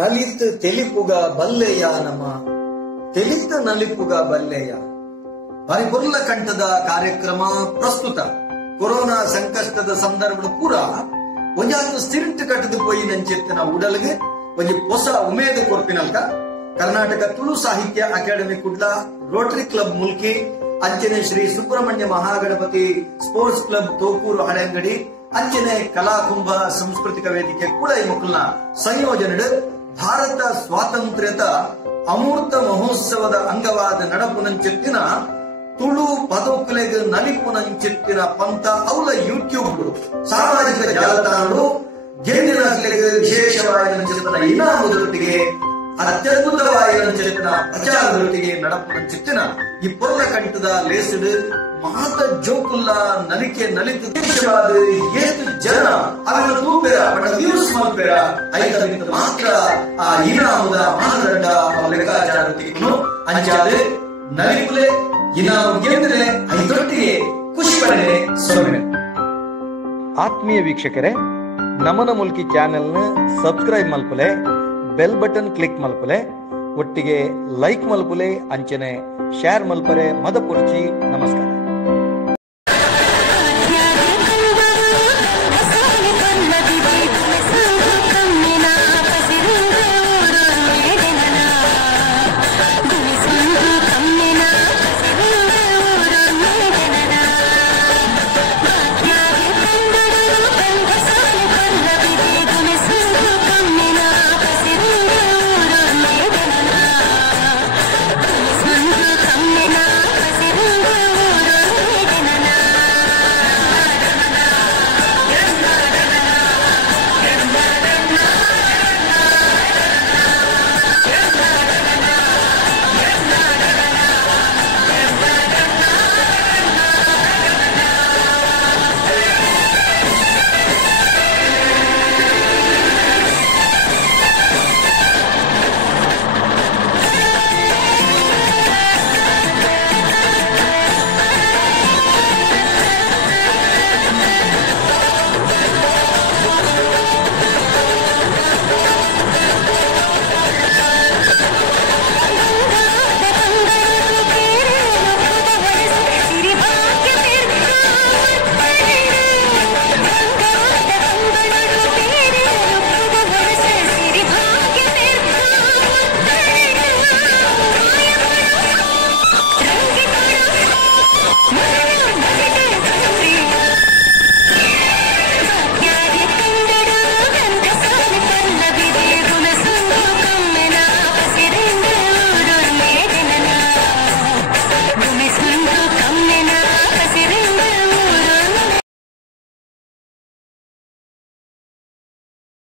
ನಲಿತ್ ತೆಲಿಪುಗ ಬಲ್ಲೆಯ ನಮ ತೆಲಿತ ನಲಿಪುಗ ಬಲ್ಲೆಯ ಪರಿಪುರ್ಲ ಕಂಠದ ಕಾರ್ಯಕ್ರಮ ಪ್ರಸ್ತುತ ಕೊರೋನಾ ಸಂಕಷ್ಟದ ಸಂದರ್ಭ ಪೂರ ಒಂಜಾದು ಸ್ಟಿರಿಂಟ್ ಕಟ್ಟದು ಪೋಯಿ ನಂಚೆತ್ತಿನ ಉಡಲ್ಗೆ ಒಂಜಿ ಹೊಸ ಉಮೇದು ಕೊರ್ಪಿನಲ್ಕ ಕರ್ನಾಟಕ ತುಳು ಸಾಹಿತ್ಯ academy Kudla Rotary club Mulki ಅಂಚನೆ ಶ್ರೀ ಸುಬ್ರಹ್ಮಣ್ಯ ಮಹಾಗಣಪತಿ ಸ್ಪೋರ್ಟ್ಸ್ ಕ್ಲಬ್ ತೋಕೂರು ಹಳೆಂಗಡಿ ಅಂಚನೆ ಕಲಾಕುಂಭ ಸಾಂಸ್ಕೃತಿಕ ವೇದಿಕೆ ಕೂಡ ಈ ಮಕ್ಕಳನ್ನ ಸಂಯೋಜನೆ ಭಾರತ ಸ್ವಾತಂತ್ರ್ಯದ ಅಮೃತ ಮಹೋತ್ಸವದ ಅಂಗವಾದ ನಡಪುನಂಚೆತ್ತಿನ ತುಳು ಪದೋಕಲೆಗೆ ನಲಿಪುನಂಚೆತ್ತಿನ ಪಂಥ ಅವಳ ಯೂಟ್ಯೂಬ್ ಸಾಮಾಜಿಕ ಜಾಲತಾಣಗಳು ಗೆಂಡಿನ ವಿಶೇಷವಾದ ಇನಾಮದೊಟ್ಟಿಗೆ ಅತ್ಯದ್ಭುತವಾದ ಪ್ರಚಾರದೊಟ್ಟಿಗೆ ನಡಪುನಂಚೆತ್ತಿನ ಈ ಪೊರ್ಲ ಕಂಠದ ಲೇಸಡ್ ಮಾತ ಜೋಕುಲ್ಲ ನಲಿಕೆ ನಲಿತು ದೇಶವಾದ ಏತು ಜನ ಅವೆಲ್ಲ ತೂಪೆರ ಬಟ್ ವ್ಯೂಸ್ ಮಲ್ಪೆರ ಐದು ಮಾತ್ರ ಆ ಇನಾಮದ ಮಾನದಂಡ ಲೆಕ್ಕಾಚಾರ ತೆಗೆದು ಅಂಚಾದೆ ನಲಿಪುಲೆ ಇನಾಮ ಗೆಂದ್ರೆ ಐದೊಟ್ಟಿಗೆ ಖುಷಿ ಪಡೆ ಸೊನ್ನೆ. ಆತ್ಮೀಯ ವೀಕ್ಷಕರೇ, ನಮನ ಮುಲ್ಕಿ ಚಾನೆಲ್ನ ಸಬ್ಸ್ಕ್ರೈಬ್ ಮಲ್ಪಲೆ, ಬೆಲ್ ಬಟನ್ ಕ್ಲಿಕ್ ಮಲ್ಪಲೆ, ಒಟ್ಟಿಗೆ ಲೈಕ್ ಮಲ್ಪಲೆ, ಅಂಚನೆ ಶೇರ್ ಮಲ್ಪರೆ ಮದ ಪುರ್ಚಿ. ನಮಸ್ಕಾರ.